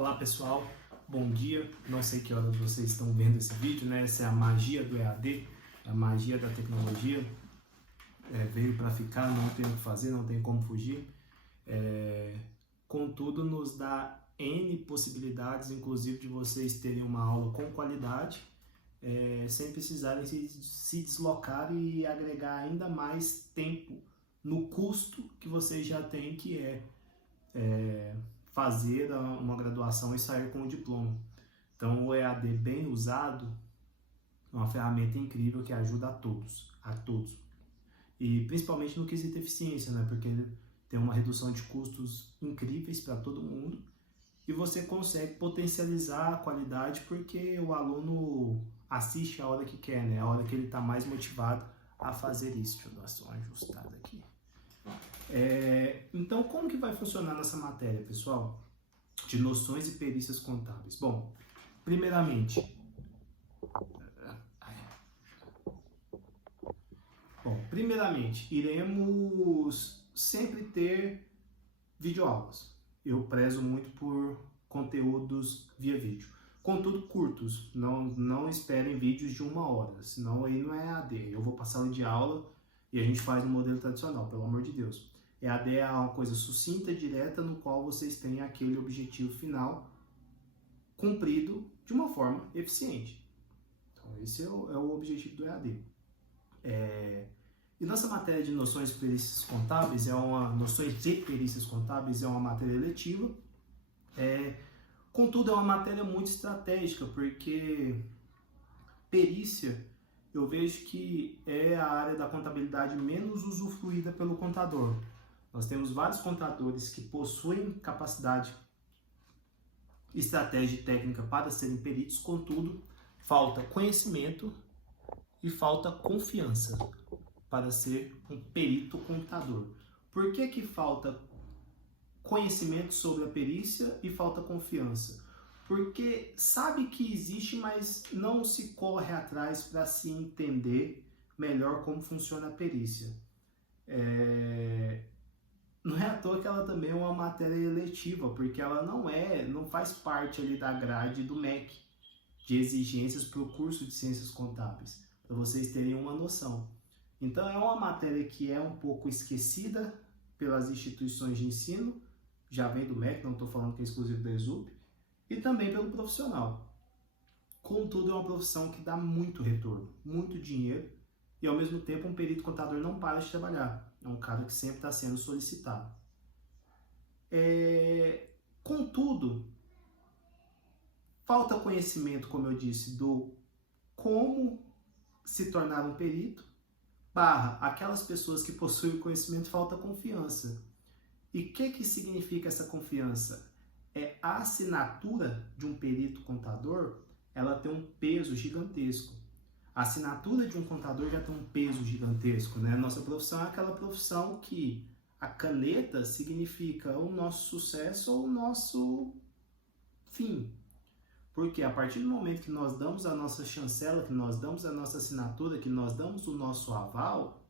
Olá pessoal, bom dia. Não sei que horas vocês estão vendo esse vídeo, né? Essa é a magia do EAD, a magia da tecnologia. Veio para ficar, não tem o que fazer, não tem como fugir. Contudo, nos dá N possibilidades, inclusive de vocês terem uma aula com qualidade, sem precisarem se deslocar e agregar ainda mais tempo no custo que vocês já têm, que fazer uma graduação e sair com o diploma. Então, o EAD bem usado é uma ferramenta incrível que ajuda a todos. E principalmente no quesito eficiência, né? Porque tem uma redução de custos incríveis para todo mundo e você consegue potencializar a qualidade porque o aluno assiste a hora que quer, né? A hora que ele está mais motivado a fazer isso. Deixa eu dar só uma ajustada aqui. Então, como que vai funcionar nessa matéria, pessoal? De noções e perícias contábeis. Bom, primeiramente, iremos sempre ter videoaulas. Eu prezo muito por conteúdos via vídeo. Contudo, curtos. Não esperem vídeos de 1 hora, senão aí não é EAD. Eu vou passar de aula e a gente faz no modelo tradicional, pelo amor de Deus. EAD é uma coisa sucinta e direta no qual vocês têm aquele objetivo final cumprido de uma forma eficiente. Então, esse é o objetivo do EAD. E nossa matéria de noções de perícias contábeis noções de perícias contábeis é uma matéria eletiva. Contudo, é uma matéria muito estratégica, porque perícia eu vejo que é a área da contabilidade menos usufruída pelo contador. Nós temos vários contadores que possuem capacidade, estratégia e técnica para serem peritos, contudo, falta conhecimento e falta confiança para ser um perito contador. Por que falta conhecimento sobre a perícia e falta confiança? Porque sabe que existe, mas não se corre atrás para se entender melhor como funciona a perícia. Não é à toa que ela também é uma matéria eletiva, porque ela não faz parte ali da grade do MEC, de exigências para o curso de Ciências Contábeis, para vocês terem uma noção. Então é uma matéria que é um pouco esquecida pelas instituições de ensino, já vem do MEC, não estou falando que é exclusivo da ESUP, e também pelo profissional. Contudo, é uma profissão que dá muito retorno, muito dinheiro, e ao mesmo tempo um perito contador não para de trabalhar. É um cara que sempre está sendo solicitado. Contudo, falta conhecimento, como eu disse, do como se tornar um perito, aquelas pessoas que possuem conhecimento, falta confiança. E o que significa essa confiança? A assinatura de um perito contador, ela tem um peso gigantesco. A assinatura de um contador já tem um peso gigantesco, né? Nossa profissão é aquela profissão que a caneta significa o nosso sucesso ou o nosso fim. Porque a partir do momento que nós damos a nossa chancela, que nós damos a nossa assinatura, que nós damos o nosso aval,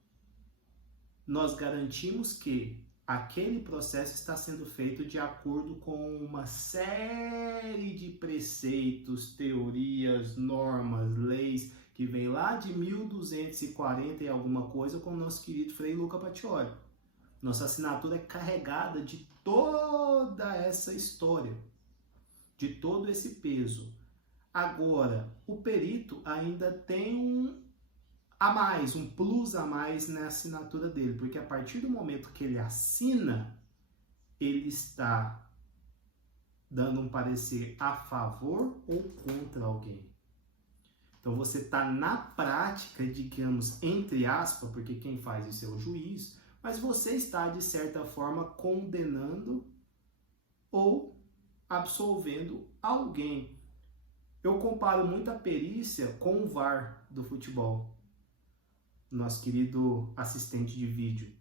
nós garantimos que aquele processo está sendo feito de acordo com uma série de preceitos, teorias, normas, leis, que vem lá de 1240 e alguma coisa com o nosso querido Frei Luca Pacioli. Nossa assinatura é carregada de toda essa história, de todo esse peso. Agora, o perito ainda tem um plus a mais na assinatura dele, porque a partir do momento que ele assina, ele está dando um parecer a favor ou contra alguém. Então você está na prática, digamos, entre aspas, porque quem faz isso é o juiz, mas você está, de certa forma, condenando ou absolvendo alguém. Eu comparo muito a perícia com o VAR do futebol, nosso querido assistente de vídeo.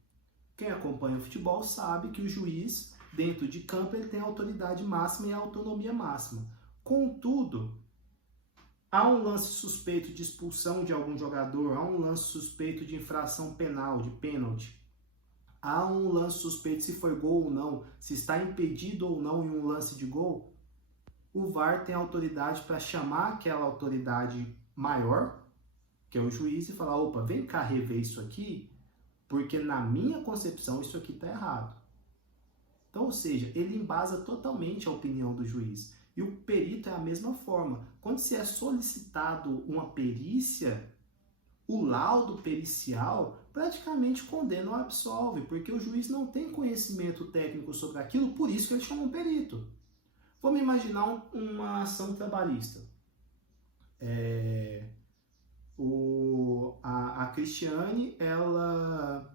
Quem acompanha o futebol sabe que o juiz, dentro de campo, ele tem a autoridade máxima e a autonomia máxima. Contudo, há um lance suspeito de expulsão de algum jogador, há um lance suspeito de infração penal, de pênalti, há um lance suspeito se foi gol ou não, se está impedido ou não em um lance de gol, o VAR tem autoridade para chamar aquela autoridade maior, que é o juiz, e falar, opa, vem cá rever isso aqui, porque na minha concepção isso aqui está errado. Então, ou seja, ele embasa totalmente a opinião do juiz. E o perito é a mesma forma. Quando se é solicitado uma perícia, o laudo pericial praticamente condena ou absolve, porque o juiz não tem conhecimento técnico sobre aquilo, por isso que ele chama um perito. Vamos imaginar uma ação trabalhista. A Cristiane, ela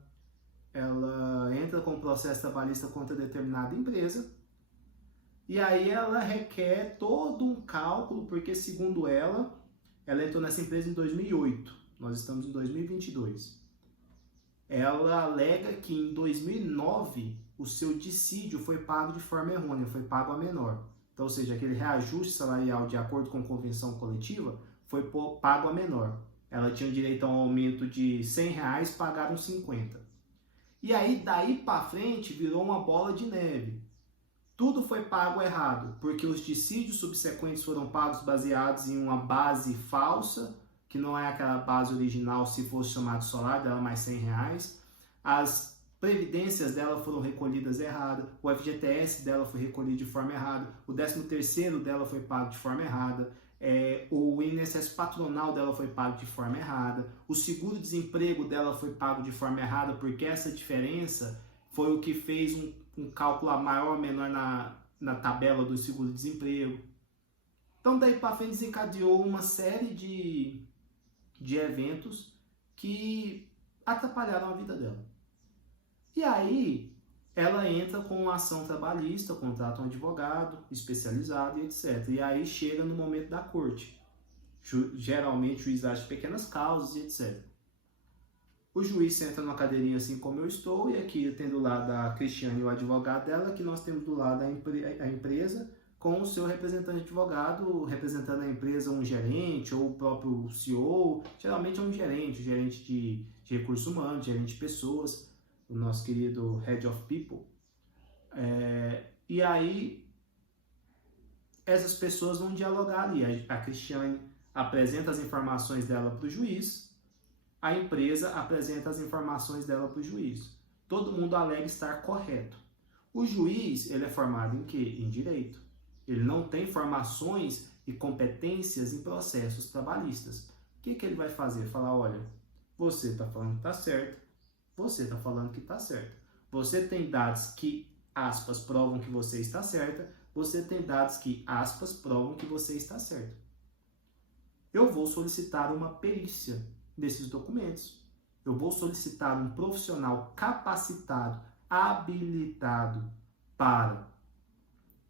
entra com um processo trabalhista contra determinada empresa, e aí ela requer todo um cálculo, porque segundo ela entrou nessa empresa em 2008, nós estamos em 2022. Ela alega que em 2009 o seu dissídio foi pago de forma errônea, foi pago a menor. Então, ou seja, aquele reajuste salarial de acordo com a convenção coletiva foi pago a menor. Ela tinha direito a um aumento de R$100, pagaram 50. E aí, daí para frente, virou uma bola de neve. Tudo foi pago errado, porque os dissídios subsequentes foram pagos baseados em uma base falsa, que não é aquela base original, se fosse chamado salário dela mais R$100. As previdências dela foram recolhidas errada, o FGTS dela foi recolhido de forma errada, o 13º dela foi pago de forma errada, o INSS patronal dela foi pago de forma errada, o seguro-desemprego dela foi pago de forma errada, porque essa diferença foi o que fez um cálculo maior ou menor na tabela do seguro-desemprego. Então, daí para frente, desencadeou uma série de eventos que atrapalharam a vida dela. E aí, ela entra com uma ação trabalhista, contrata um advogado especializado e etc. E aí chega no momento da corte. Geralmente, juizado de pequenas causas e etc. O juiz senta numa cadeirinha assim como eu estou, e aqui tem do lado a Cristiane e o advogado dela, que nós temos do lado a empresa, com o seu representante advogado, representando a empresa, um gerente ou o próprio CEO, geralmente é um gerente de recursos humanos, gerente de pessoas, o nosso querido Head of People. E aí, essas pessoas vão dialogar ali. A Cristiane apresenta as informações dela para o juiz, a empresa apresenta as informações dela para o juiz. Todo mundo alega estar correto. O juiz, ele é formado em quê? Em direito. Ele não tem formações e competências em processos trabalhistas. O que ele vai fazer? Falar, olha, você está falando que está certo, você está falando que está certo. Você tem dados que, aspas, provam que você está certa, você tem dados que, aspas, provam que você está certo. Eu vou solicitar uma perícia desses documentos. Eu vou solicitar um profissional capacitado, habilitado para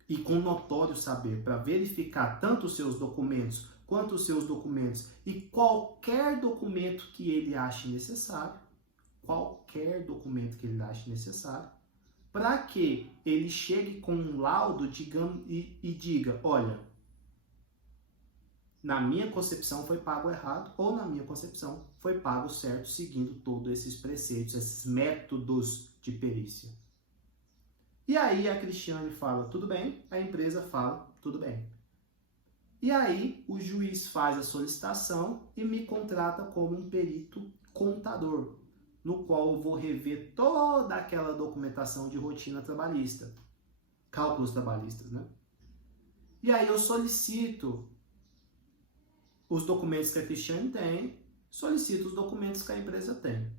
e com notório saber para verificar tanto os seus documentos quanto os seus documentos e qualquer documento que ele ache necessário, para que ele chegue com um laudo e diga, olha, na minha concepção foi pago errado, ou na minha concepção foi pago certo, seguindo todos esses preceitos, esses métodos de perícia. E aí a Cristiane fala, tudo bem, a empresa fala, tudo bem. E aí o juiz faz a solicitação e me contrata como um perito contador, no qual eu vou rever toda aquela documentação de rotina trabalhista, cálculos trabalhistas, né? E aí eu solicito os documentos que a Cristiane tem, solicito os documentos que a empresa tem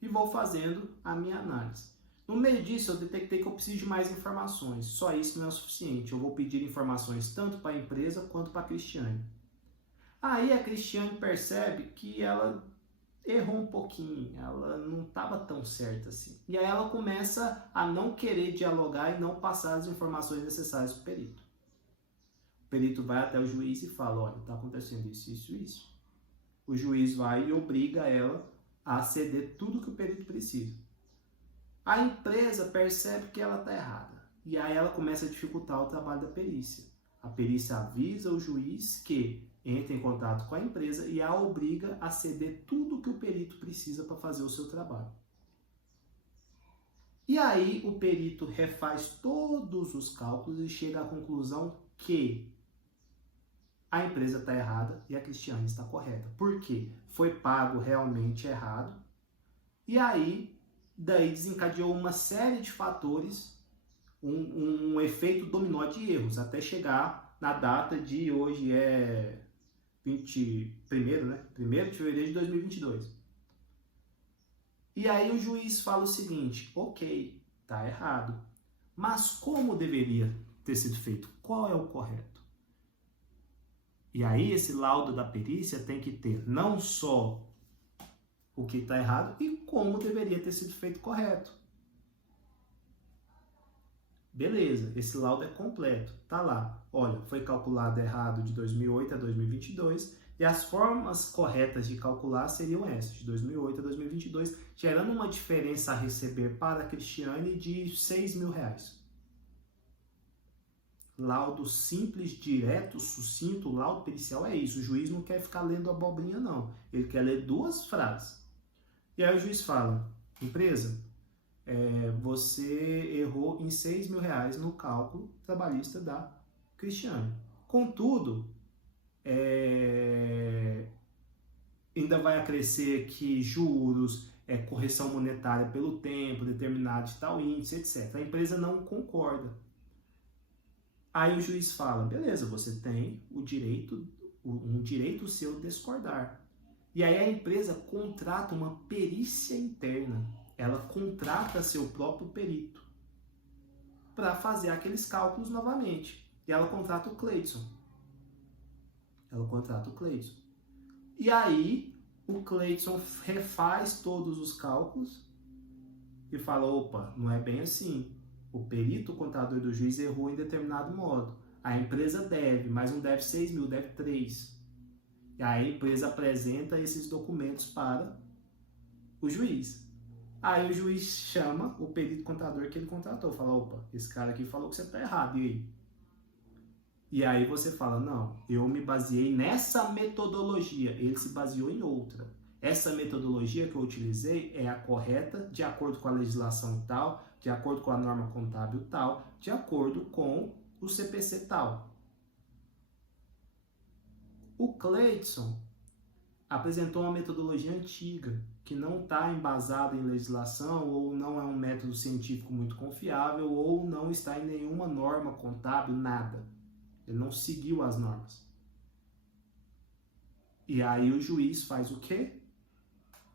e vou fazendo a minha análise. No meio disso, eu detectei que eu preciso de mais informações. Só isso não é o suficiente. Eu vou pedir informações tanto para a empresa quanto para a Cristiane. Aí a Cristiane percebe que ela errou um pouquinho, ela não estava tão certa assim. E aí ela começa a não querer dialogar e não passar as informações necessárias para o perito. O perito vai até o juiz e fala, olha, está acontecendo isso, isso, isso. O juiz vai e obriga ela a ceder tudo que o perito precisa. A empresa percebe que ela está errada. E aí ela começa a dificultar o trabalho da perícia. A perícia avisa o juiz que entra em contato com a empresa e a obriga a ceder tudo que o perito precisa para fazer o seu trabalho. E aí o perito refaz todos os cálculos e chega à conclusão que a empresa está errada e a Cristiane está correta. Por quê? Foi pago realmente errado. E aí, daí desencadeou uma série de fatores, um efeito dominó de erros, até chegar na data de hoje, 21º, né? 1º de fevereiro de 2022. E aí o juiz fala o seguinte: ok, tá errado. Mas como deveria ter sido feito? Qual é o correto? E aí esse laudo da perícia tem que ter não só o que está errado e como deveria ter sido feito correto. Beleza, esse laudo é completo, tá lá. Olha, foi calculado errado de 2008 a 2022 e as formas corretas de calcular seriam essas, de 2008 a 2022, gerando uma diferença a receber para a Cristiane de R$6.000. Laudo simples, direto, sucinto, laudo pericial é isso. O juiz não quer ficar lendo abobrinha, não. Ele quer ler 2 frases. E aí o juiz fala: empresa, você errou em R$6.000 no cálculo trabalhista da Cristiane. Contudo, ainda vai acrescer que juros, correção monetária pelo tempo, determinado de tal índice, etc. A empresa não concorda. Aí o juiz fala: beleza, você tem um direito seu de discordar. E aí a empresa contrata uma perícia interna. Ela contrata seu próprio perito para fazer aqueles cálculos novamente. E ela contrata o Cleidson. E aí o Cleidson refaz todos os cálculos e fala: opa, não é bem assim. O perito, o contador do juiz, errou em determinado modo. A empresa deve, mas não deve 6.000, deve 3. E aí a empresa apresenta esses documentos para o juiz. Aí o juiz chama o perito contador que ele contratou. Fala: opa, esse cara aqui falou que você está errado, e aí? E aí você fala: não, eu me baseei nessa metodologia. Ele se baseou em outra. Essa metodologia que eu utilizei é a correta, de acordo com a legislação tal, de acordo com a norma contábil tal, de acordo com o CPC tal. O Cleidson apresentou uma metodologia antiga, que não está embasada em legislação, ou não é um método científico muito confiável, ou não está em nenhuma norma contábil, nada. Ele não seguiu as normas. E aí o juiz faz o quê?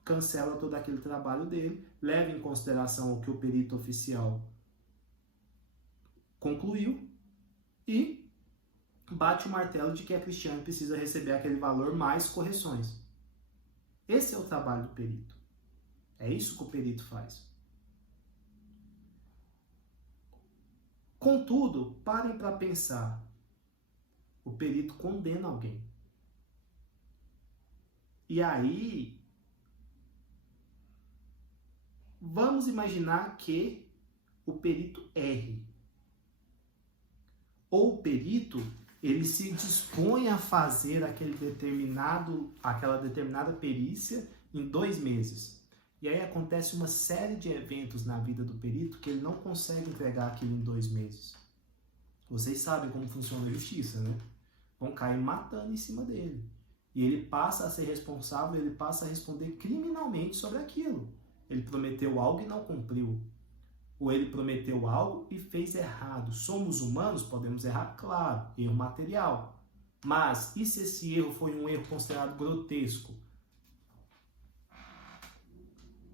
Cancela todo aquele trabalho dele, leva em consideração o que o perito oficial concluiu e bate o martelo de que a Cristiane precisa receber aquele valor mais correções. Esse é o trabalho do perito. É isso que o perito faz. Contudo, parem para pensar. O perito condena alguém. E aí, vamos imaginar que o perito erre. Ou o perito, ele se dispõe a fazer aquela determinada perícia em 2 meses. E aí acontece uma série de eventos na vida do perito que ele não consegue entregar aquilo em 2 meses. Vocês sabem como funciona a justiça, né? Vão cair matando em cima dele. E ele passa a ser responsável, ele passa a responder criminalmente sobre aquilo. Ele prometeu algo e não cumpriu. Ou ele prometeu algo e fez errado. Somos humanos, podemos errar, claro, erro material. Mas e se esse erro foi um erro considerado grotesco?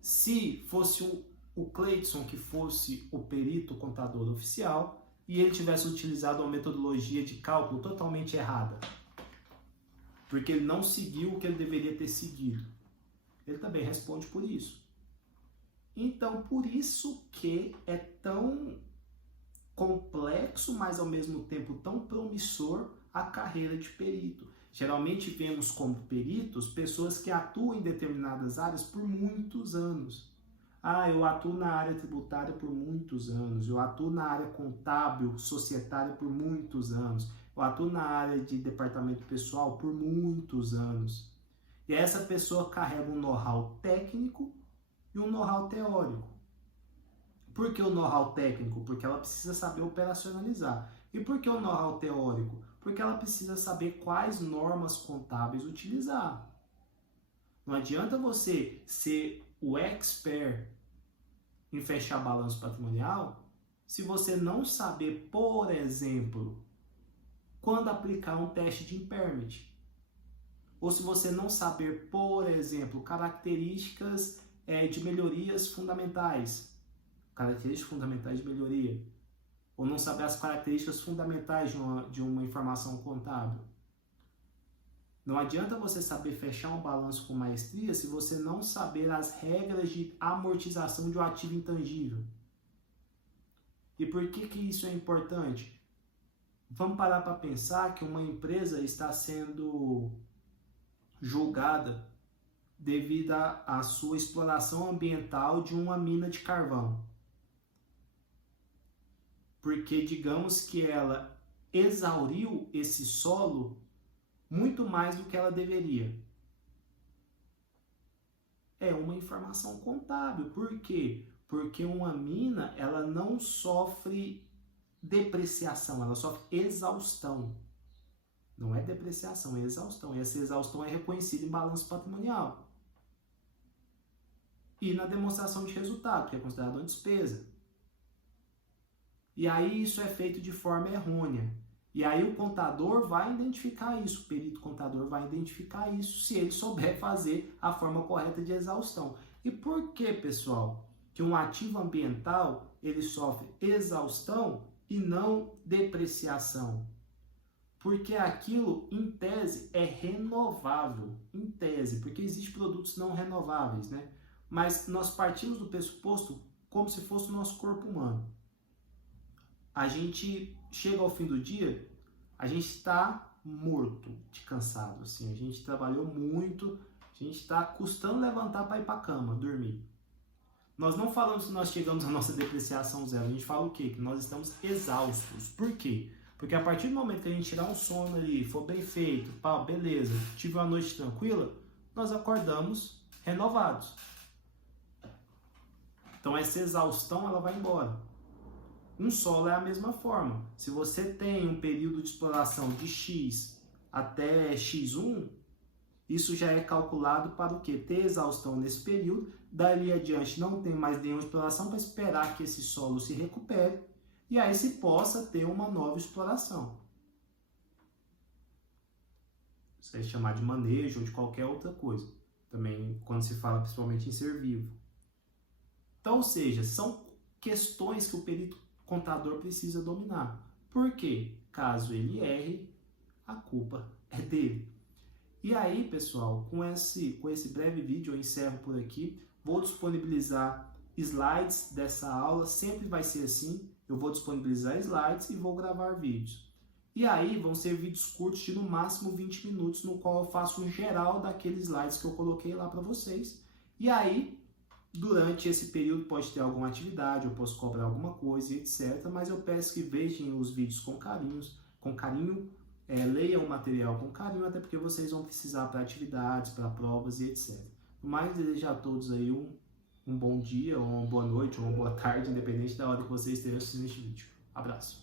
Se fosse o Cleidson que fosse o perito contador oficial e ele tivesse utilizado uma metodologia de cálculo totalmente errada, porque ele não seguiu o que ele deveria ter seguido, ele também responde por isso. Então, por isso que é tão complexo, mas ao mesmo tempo tão promissor a carreira de perito. Geralmente vemos como peritos pessoas que atuam em determinadas áreas por muitos anos. Eu atuo na área tributária por muitos anos, eu atuo na área contábil, societária por muitos anos, eu atuo na área de departamento pessoal por muitos anos. E essa pessoa carrega um know-how técnico e um know-how teórico. Por que o know-how técnico? Porque ela precisa saber operacionalizar. E por que o know-how teórico? Porque ela precisa saber quais normas contábeis utilizar. Não adianta você ser o expert em fechar balanço patrimonial se você não saber, por exemplo, quando aplicar um teste de impairment. Ou se você não saber, por exemplo, características de melhorias fundamentais. Características fundamentais de melhoria. Ou não saber as características fundamentais de uma informação contábil. Não adianta você saber fechar um balanço com maestria se você não saber as regras de amortização de um ativo intangível. E por que isso é importante? Vamos parar para pensar que uma empresa está sendo julgada devido à sua exploração ambiental de uma mina de carvão. Porque digamos que ela exauriu esse solo muito mais do que ela deveria. É uma informação contábil. Por quê? Porque uma mina, ela não sofre depreciação, ela sofre exaustão. Não é depreciação, é exaustão. E essa exaustão é reconhecida em balanço patrimonial. E na demonstração de resultado, que é considerada uma despesa. E aí isso é feito de forma errônea. E aí o contador vai identificar isso, o perito contador vai identificar isso, se ele souber fazer a forma correta de exaustão. E por que, pessoal, que um ativo ambiental ele sofre exaustão e não depreciação? Porque aquilo, em tese, é renovável, em tese, porque existem produtos não renováveis, né? Mas nós partimos do pressuposto como se fosse o nosso corpo humano. A gente chega ao fim do dia, a gente está morto de cansado, assim, a gente trabalhou muito, a gente está custando levantar para ir para a cama, dormir. Nós não falamos que nós chegamos à nossa depreciação zero, a gente fala o quê? Que nós estamos exaustos. Por quê? Porque a partir do momento que a gente tirar um sono ali, for bem feito, pá, beleza, tive uma noite tranquila, nós acordamos renovados. Então essa exaustão ela vai embora. Um solo é a mesma forma. Se você tem um período de exploração de X até X1, isso já é calculado para o quê? Ter exaustão nesse período, dali adiante não tem mais nenhuma exploração para esperar que esse solo se recupere e aí se possa ter uma nova exploração. Isso é chamar de manejo ou de qualquer outra coisa. Também quando se fala principalmente em ser vivo. Então, ou seja, são questões que o perito contador precisa dominar. Por quê? Caso ele erre, a culpa é dele. E aí, pessoal, com esse breve vídeo eu encerro por aqui. Vou disponibilizar slides dessa aula, sempre vai ser assim. Eu vou disponibilizar slides e vou gravar vídeos. E aí vão ser vídeos curtos de no máximo 20 minutos, no qual eu faço um geral daqueles slides que eu coloquei lá para vocês. E aí, durante esse período pode ter alguma atividade, eu posso cobrar alguma coisa, etc. Mas eu peço que vejam os vídeos com carinho, leiam o material com carinho, até porque vocês vão precisar para atividades, para provas e etc. Mas desejo a todos aí um bom dia, ou uma boa noite, ou uma boa tarde, independente da hora que vocês estejam assistindo este vídeo. Abraço!